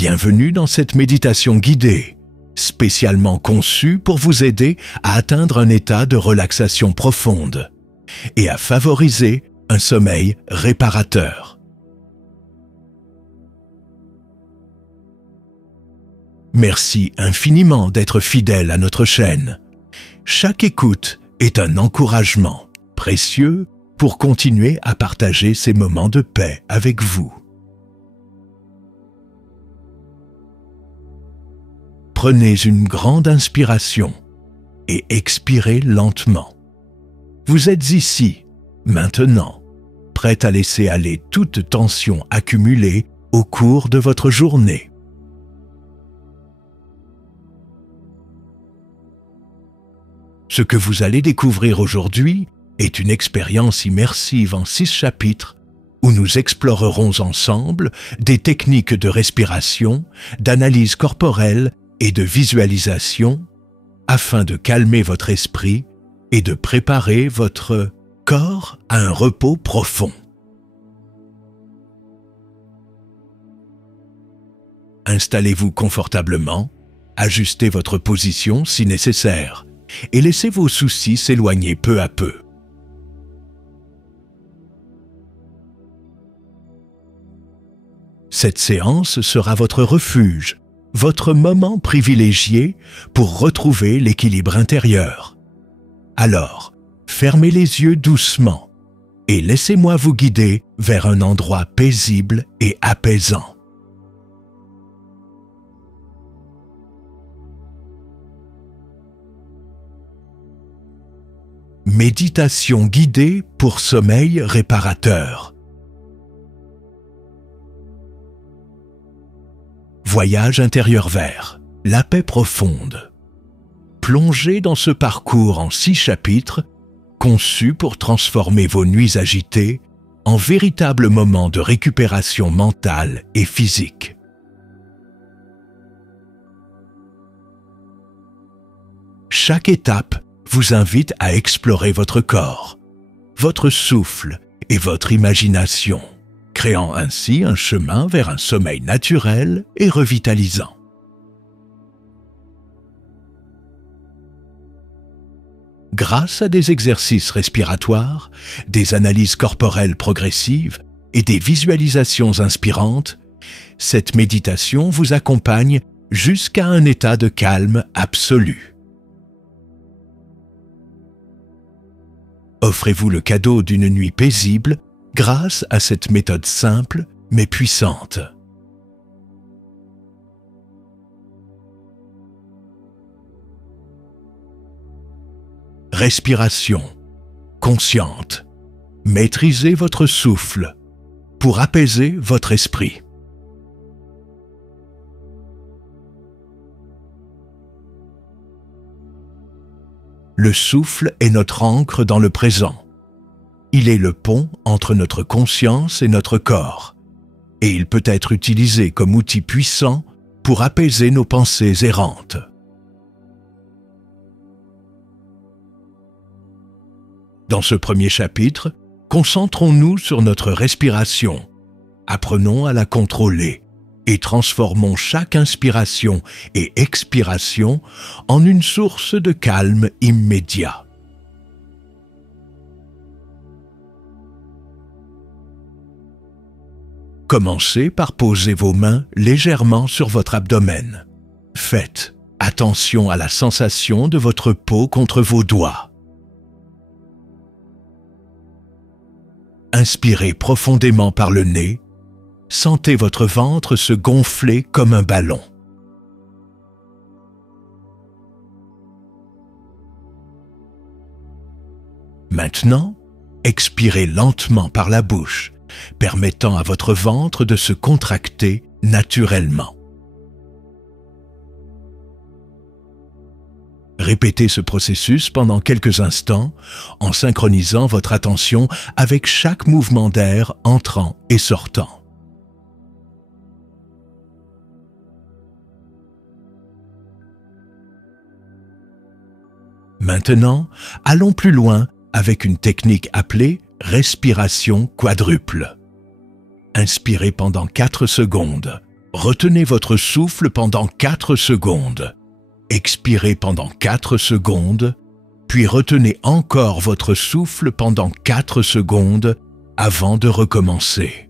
Bienvenue dans cette méditation guidée, spécialement conçue pour vous aider à atteindre un état de relaxation profonde et à favoriser un sommeil réparateur. Merci infiniment d'être fidèle à notre chaîne. Chaque écoute est un encouragement précieux pour continuer à partager ces moments de paix avec vous. Prenez une grande inspiration et expirez lentement. Vous êtes ici, maintenant, prêt à laisser aller toute tension accumulée au cours de votre journée. Ce que vous allez découvrir aujourd'hui est une expérience immersive en 6 chapitres où nous explorerons ensemble des techniques de respiration, d'analyse corporelle et de visualisation afin de calmer votre esprit et de préparer votre corps à un repos profond. Installez-vous confortablement, ajustez votre position si nécessaire et laissez vos soucis s'éloigner peu à peu. Cette séance sera votre refuge, votre moment privilégié pour retrouver l'équilibre intérieur. Alors, fermez les yeux doucement et laissez-moi vous guider vers un endroit paisible et apaisant. Méditation guidée pour sommeil réparateur. Voyage intérieur vers la paix profonde. Plongez dans ce parcours en 6 chapitres conçus pour transformer vos nuits agitées en véritables moments de récupération mentale et physique. Chaque étape vous invite à explorer votre corps, votre souffle et votre imagination, créant ainsi un chemin vers un sommeil naturel et revitalisant. Grâce à des exercices respiratoires, des analyses corporelles progressives et des visualisations inspirantes, cette méditation vous accompagne jusqu'à un état de calme absolu. Offrez-vous le cadeau d'une nuit paisible grâce à cette méthode simple mais puissante. Respiration consciente. Maîtrisez votre souffle pour apaiser votre esprit. Le souffle est notre ancre dans le présent. Il est le pont entre notre conscience et notre corps, et il peut être utilisé comme outil puissant pour apaiser nos pensées errantes. Dans ce premier chapitre, concentrons-nous sur notre respiration, apprenons à la contrôler et transformons chaque inspiration et expiration en une source de calme immédiat. Commencez par poser vos mains légèrement sur votre abdomen. Faites attention à la sensation de votre peau contre vos doigts. Inspirez profondément par le nez. Sentez votre ventre se gonfler comme un ballon. Maintenant, expirez lentement par la bouche, permettant à votre ventre de se contracter naturellement. Répétez ce processus pendant quelques instants en synchronisant votre attention avec chaque mouvement d'air entrant et sortant. Maintenant, allons plus loin avec une technique appelée respiration quadruple. Inspirez pendant 4 secondes, Retenez votre souffle pendant 4 secondes. Expirez pendant 4 secondes, puis retenez encore votre souffle pendant 4 secondes avant de recommencer.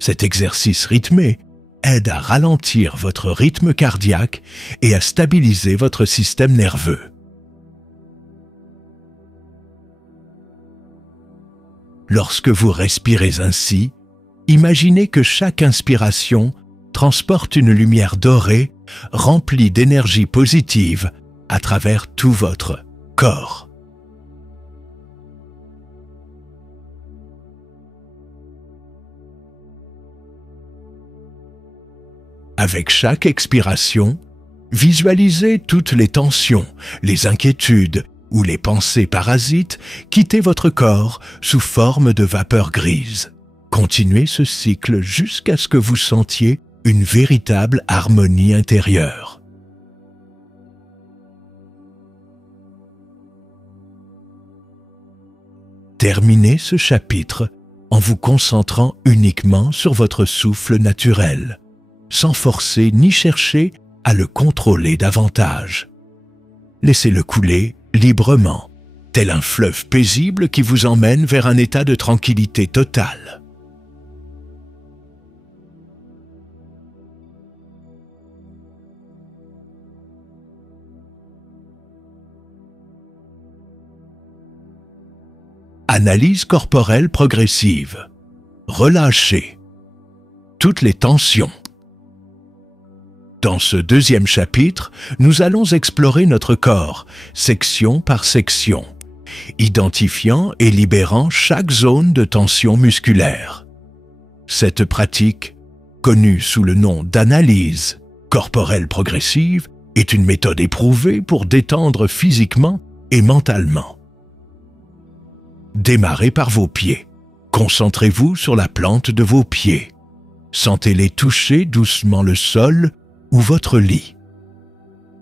Cet exercice rythmé aide à ralentir votre rythme cardiaque et à stabiliser votre système nerveux. Lorsque vous respirez ainsi, imaginez que chaque inspiration transporte une lumière dorée remplie d'énergie positive à travers tout votre corps. Avec chaque expiration, visualisez toutes les tensions, les inquiétudes ou les pensées parasites quitter votre corps sous forme de vapeur grise. Continuez ce cycle jusqu'à ce que vous sentiez une véritable harmonie intérieure. Terminez ce chapitre en vous concentrant uniquement sur votre souffle naturel, sans forcer ni chercher à le contrôler davantage. Laissez-le couler librement, tel un fleuve paisible qui vous emmène vers un état de tranquillité totale. Analyse corporelle progressive. Relâchez toutes les tensions. Dans ce deuxième chapitre, nous allons explorer notre corps, section par section, identifiant et libérant chaque zone de tension musculaire. Cette pratique, connue sous le nom d'analyse corporelle progressive, est une méthode éprouvée pour détendre physiquement et mentalement. Démarrez par vos pieds. Concentrez-vous sur la plante de vos pieds. Sentez-les toucher doucement le sol ou votre lit.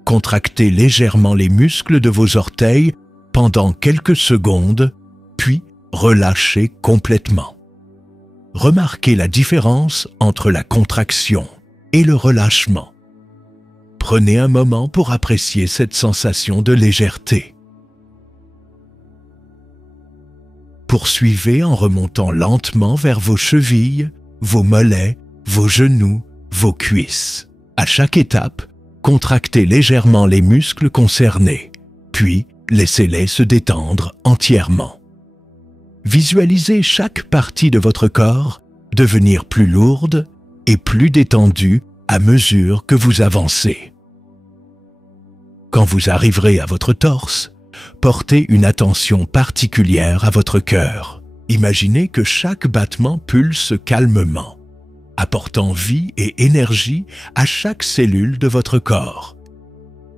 Contractez légèrement les muscles de vos orteils pendant quelques secondes, puis relâchez complètement. Remarquez la différence entre la contraction et le relâchement. Prenez un moment pour apprécier cette sensation de légèreté. Poursuivez en remontant lentement vers vos chevilles, vos mollets, vos genoux, vos cuisses. À chaque étape, contractez légèrement les muscles concernés, puis laissez-les se détendre entièrement. Visualisez chaque partie de votre corps devenir plus lourde et plus détendue à mesure que vous avancez. Quand vous arriverez à votre torse, portez une attention particulière à votre cœur. Imaginez que chaque battement pulse calmement, apportant vie et énergie à chaque cellule de votre corps.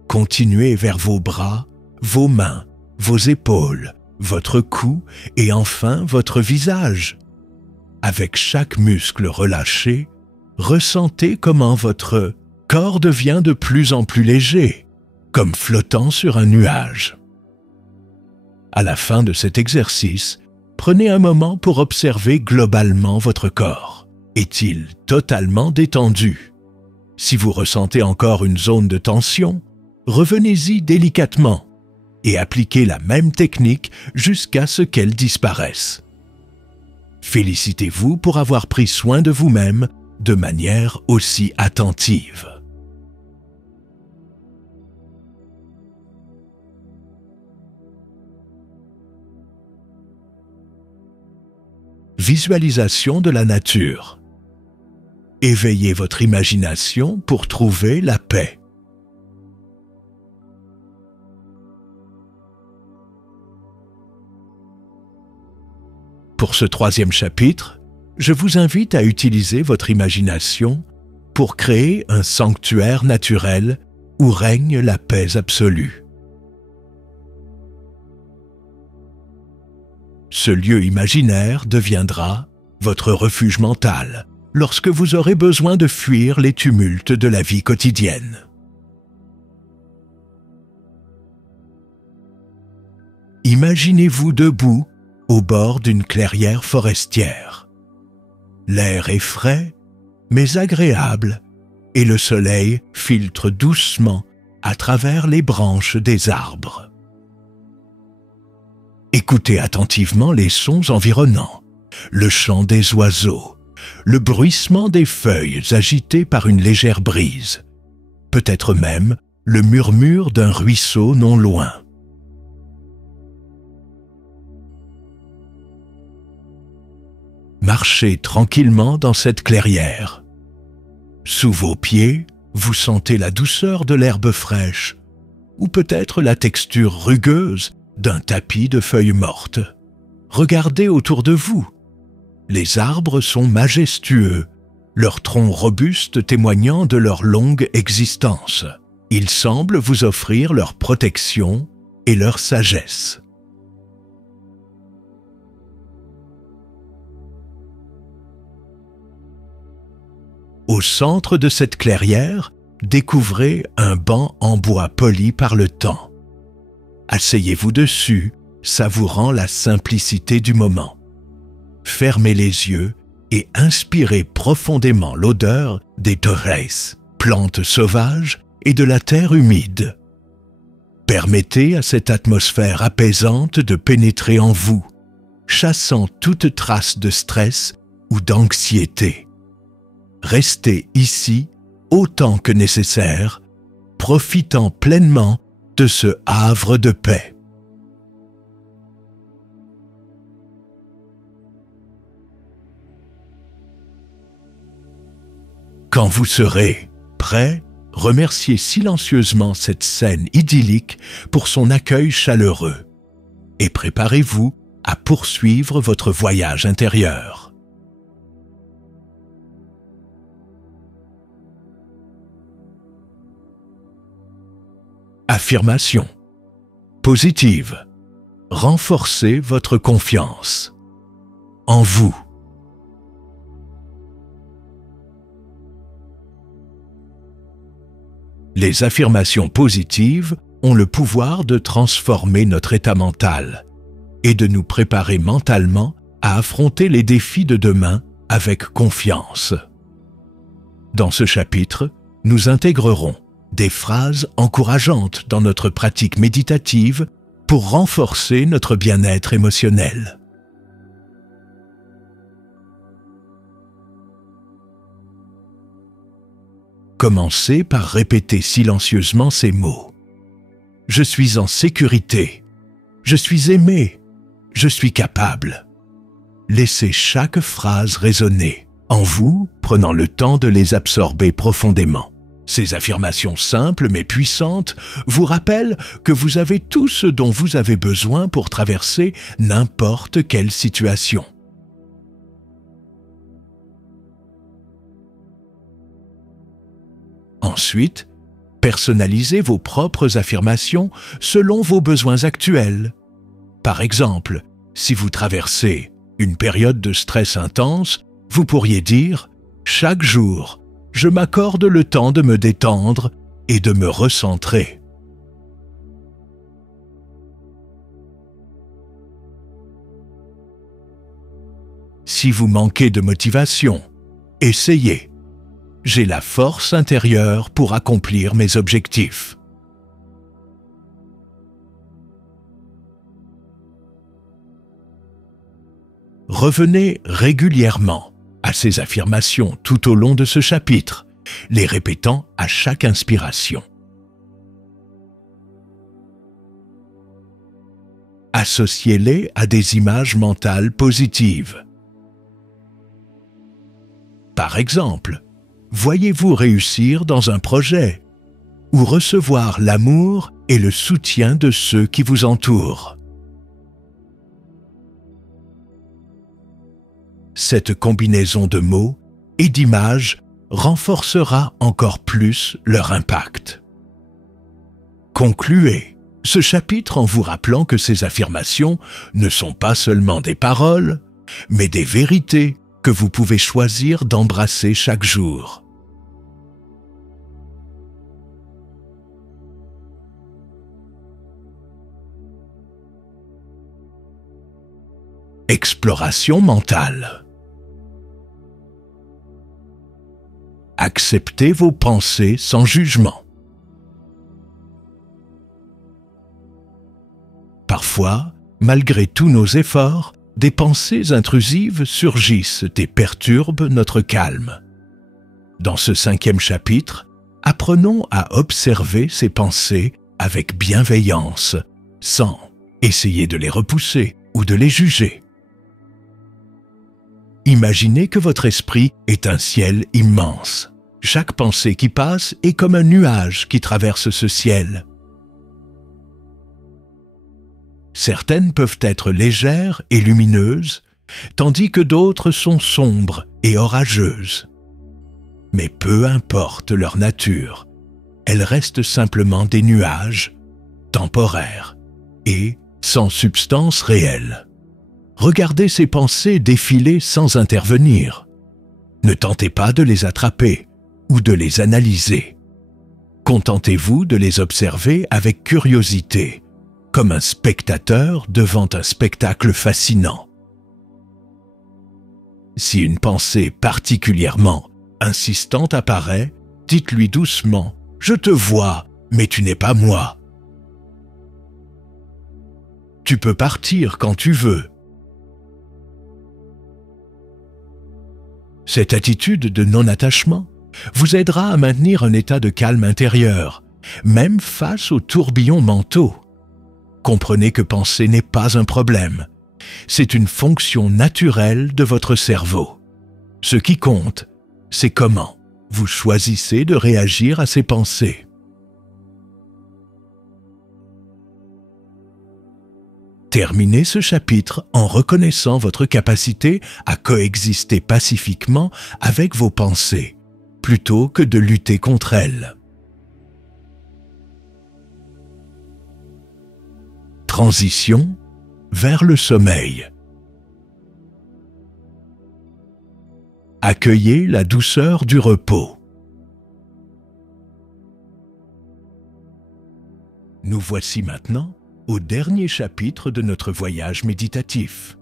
Continuez vers vos bras, vos mains, vos épaules, votre cou et enfin votre visage. Avec chaque muscle relâché, ressentez comment votre corps devient de plus en plus léger, comme flottant sur un nuage. À la fin de cet exercice, prenez un moment pour observer globalement votre corps. Est-il totalement détendu? Si vous ressentez encore une zone de tension, revenez-y délicatement et appliquez la même technique jusqu'à ce qu'elle disparaisse. Félicitez-vous pour avoir pris soin de vous-même de manière aussi attentive. Visualisation de la nature. Éveillez votre imagination pour trouver la paix. Pour ce troisième chapitre, je vous invite à utiliser votre imagination pour créer un sanctuaire naturel où règne la paix absolue. Ce lieu imaginaire deviendra votre refuge mental, lorsque vous aurez besoin de fuir les tumultes de la vie quotidienne. Imaginez-vous debout au bord d'une clairière forestière. L'air est frais, mais agréable, et le soleil filtre doucement à travers les branches des arbres. Écoutez attentivement les sons environnants, le chant des oiseaux, le bruissement des feuilles agitées par une légère brise, peut-être même le murmure d'un ruisseau non loin. Marchez tranquillement dans cette clairière. Sous vos pieds, vous sentez la douceur de l'herbe fraîche, ou peut-être la texture rugueuse d'un tapis de feuilles mortes. Regardez autour de vous. Les arbres sont majestueux, leurs troncs robustes témoignant de leur longue existence. Ils semblent vous offrir leur protection et leur sagesse. Au centre de cette clairière, découvrez un banc en bois poli par le temps. Asseyez-vous dessus, savourant la simplicité du moment. Fermez les yeux et inspirez profondément l'odeur des torres, plantes sauvages et de la terre humide. Permettez à cette atmosphère apaisante de pénétrer en vous, chassant toute trace de stress ou d'anxiété. Restez ici autant que nécessaire, profitant pleinement de ce havre de paix. Quand vous serez prêt, remerciez silencieusement cette scène idyllique pour son accueil chaleureux et préparez-vous à poursuivre votre voyage intérieur. Affirmation positive. Renforcez votre confiance en vous. Les affirmations positives ont le pouvoir de transformer notre état mental et de nous préparer mentalement à affronter les défis de demain avec confiance. Dans ce chapitre, nous intégrerons des phrases encourageantes dans notre pratique méditative pour renforcer notre bien-être émotionnel. Commencez par répéter silencieusement ces mots. Je suis en sécurité. Je suis aimé. Je suis capable. Laissez chaque phrase résonner en vous, prenant le temps de les absorber profondément. Ces affirmations simples mais puissantes vous rappellent que vous avez tout ce dont vous avez besoin pour traverser n'importe quelle situation. Ensuite, personnalisez vos propres affirmations selon vos besoins actuels. Par exemple, si vous traversez une période de stress intense, vous pourriez dire « Chaque jour, je m'accorde le temps de me détendre et de me recentrer. » Si vous manquez de motivation, essayez. J'ai la force intérieure pour accomplir mes objectifs. Revenez régulièrement à ces affirmations tout au long de ce chapitre, les répétant à chaque inspiration. Associez-les à des images mentales positives. Par exemple, voyez-vous réussir dans un projet ou recevoir l'amour et le soutien de ceux qui vous entourent. Cette combinaison de mots et d'images renforcera encore plus leur impact. Concluez ce chapitre en vous rappelant que ces affirmations ne sont pas seulement des paroles, mais des vérités que vous pouvez choisir d'embrasser chaque jour. Exploration mentale. Acceptez vos pensées sans jugement. Parfois, malgré tous nos efforts, des pensées intrusives surgissent et perturbent notre calme. Dans ce 5e chapitre, apprenons à observer ces pensées avec bienveillance, sans essayer de les repousser ou de les juger. Imaginez que votre esprit est un ciel immense. Chaque pensée qui passe est comme un nuage qui traverse ce ciel. Certaines peuvent être légères et lumineuses, tandis que d'autres sont sombres et orageuses. Mais peu importe leur nature, elles restent simplement des nuages, temporaires et sans substance réelle. Regardez ces pensées défiler sans intervenir. Ne tentez pas de les attraper ou de les analyser. Contentez-vous de les observer avec curiosité, comme un spectateur devant un spectacle fascinant. Si une pensée particulièrement insistante apparaît, dites-lui doucement « Je te vois, mais tu n'es pas moi. Tu peux partir quand tu veux. » Cette attitude de non-attachement vous aidera à maintenir un état de calme intérieur, même face aux tourbillons mentaux. Comprenez que penser n'est pas un problème. C'est une fonction naturelle de votre cerveau. Ce qui compte, c'est comment vous choisissez de réagir à ces pensées. Terminez ce chapitre en reconnaissant votre capacité à coexister pacifiquement avec vos pensées, plutôt que de lutter contre elles. Transition vers le sommeil. Accueillez la douceur du repos. Nous voici maintenant au dernier chapitre de notre voyage méditatif.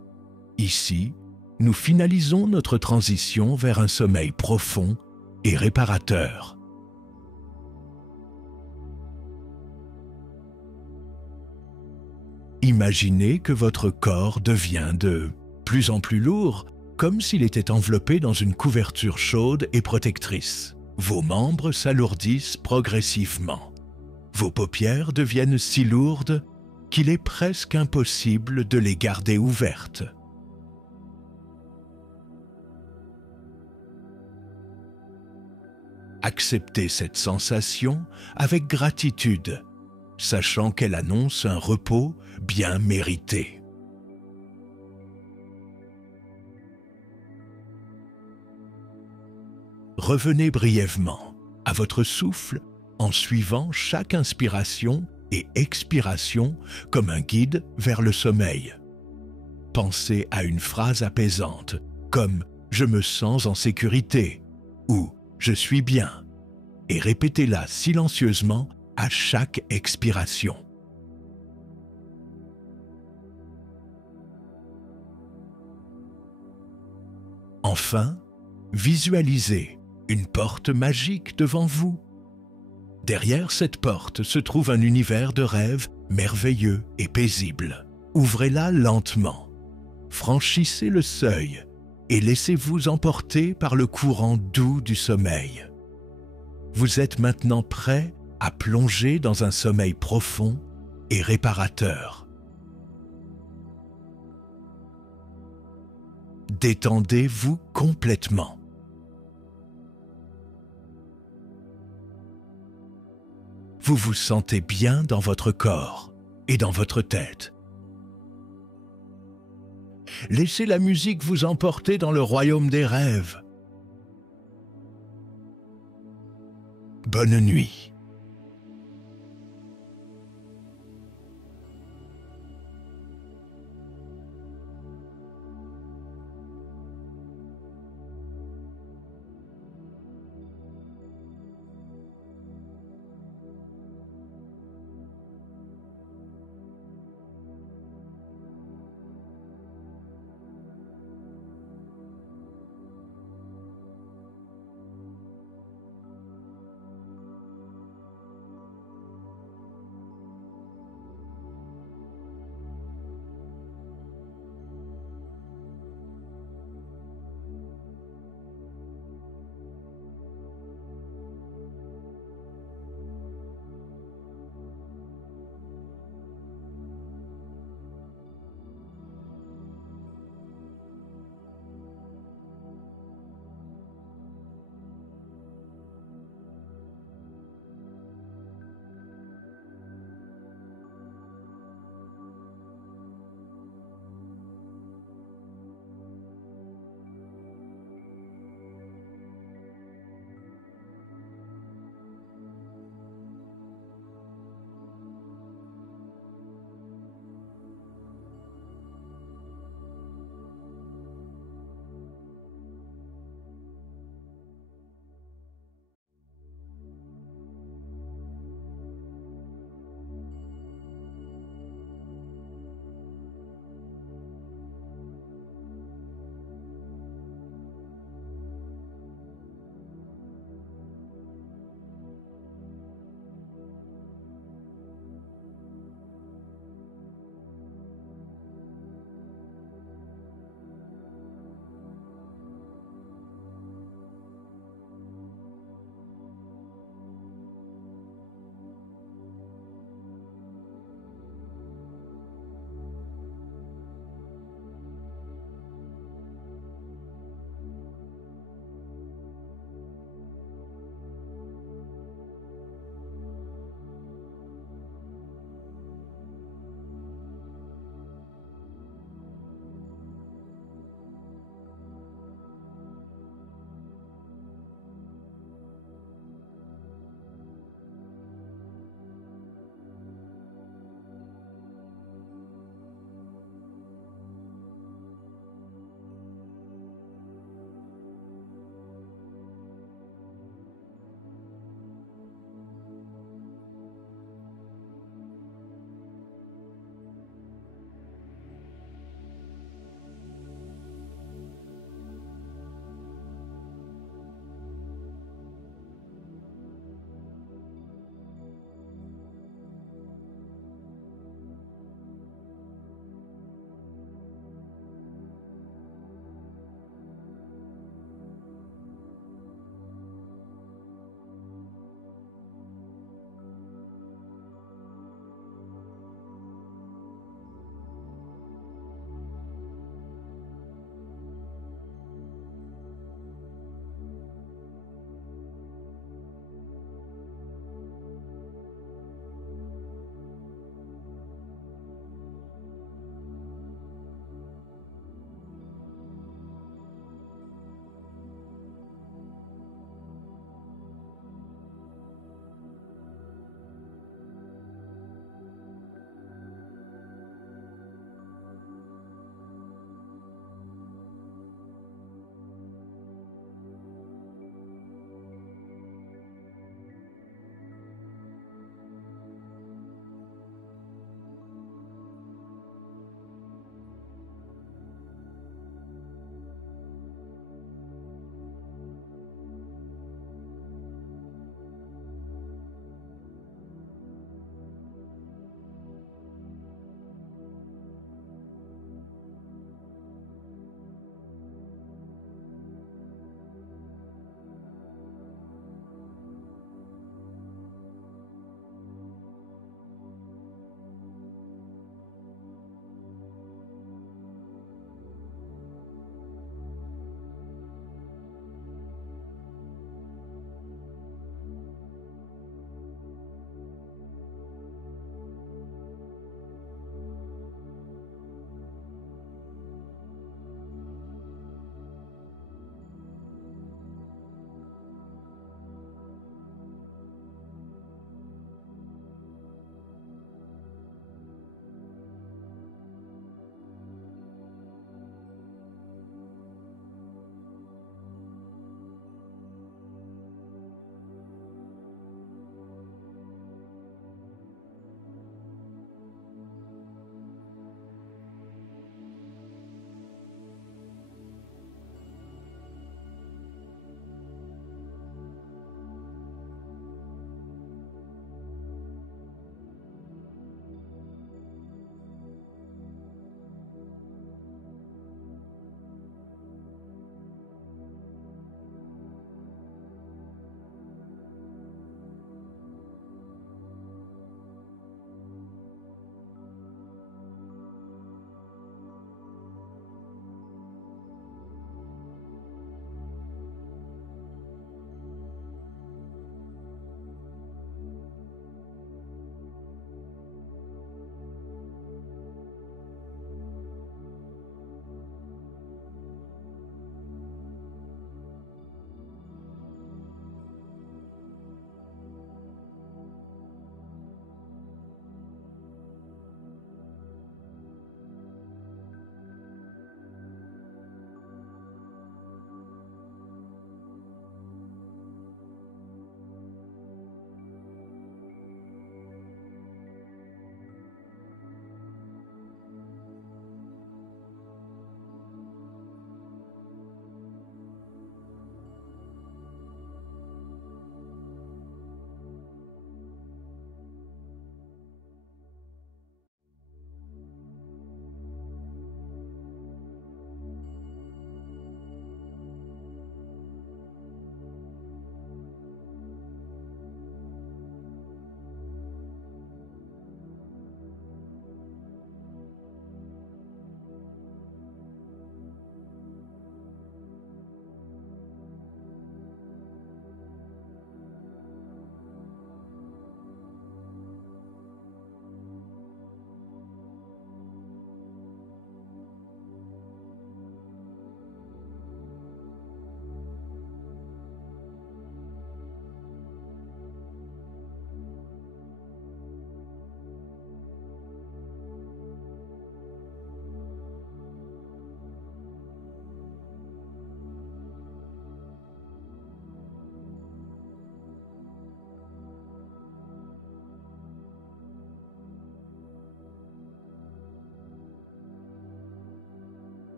Ici, nous finalisons notre transition vers un sommeil profond et réparateur. Imaginez que votre corps devient de plus en plus lourd, comme s'il était enveloppé dans une couverture chaude et protectrice. Vos membres s'alourdissent progressivement. Vos paupières deviennent si lourdes qu'il est presque impossible de les garder ouvertes. Acceptez cette sensation avec gratitude, sachant qu'elle annonce un repos bien mérité. Revenez brièvement à votre souffle en suivant chaque inspiration et expiration comme un guide vers le sommeil. Pensez à une phrase apaisante comme « Je me sens en sécurité » ou « Je suis bien » et répétez-la silencieusement à chaque expiration. Enfin, visualisez une porte magique devant vous. Derrière cette porte se trouve un univers de rêves merveilleux et paisible. Ouvrez-la lentement, franchissez le seuil et laissez-vous emporter par le courant doux du sommeil. Vous êtes maintenant prêt à plonger dans un sommeil profond et réparateur. Détendez-vous complètement. Vous vous sentez bien dans votre corps et dans votre tête. Laissez la musique vous emporter dans le royaume des rêves. Bonne nuit.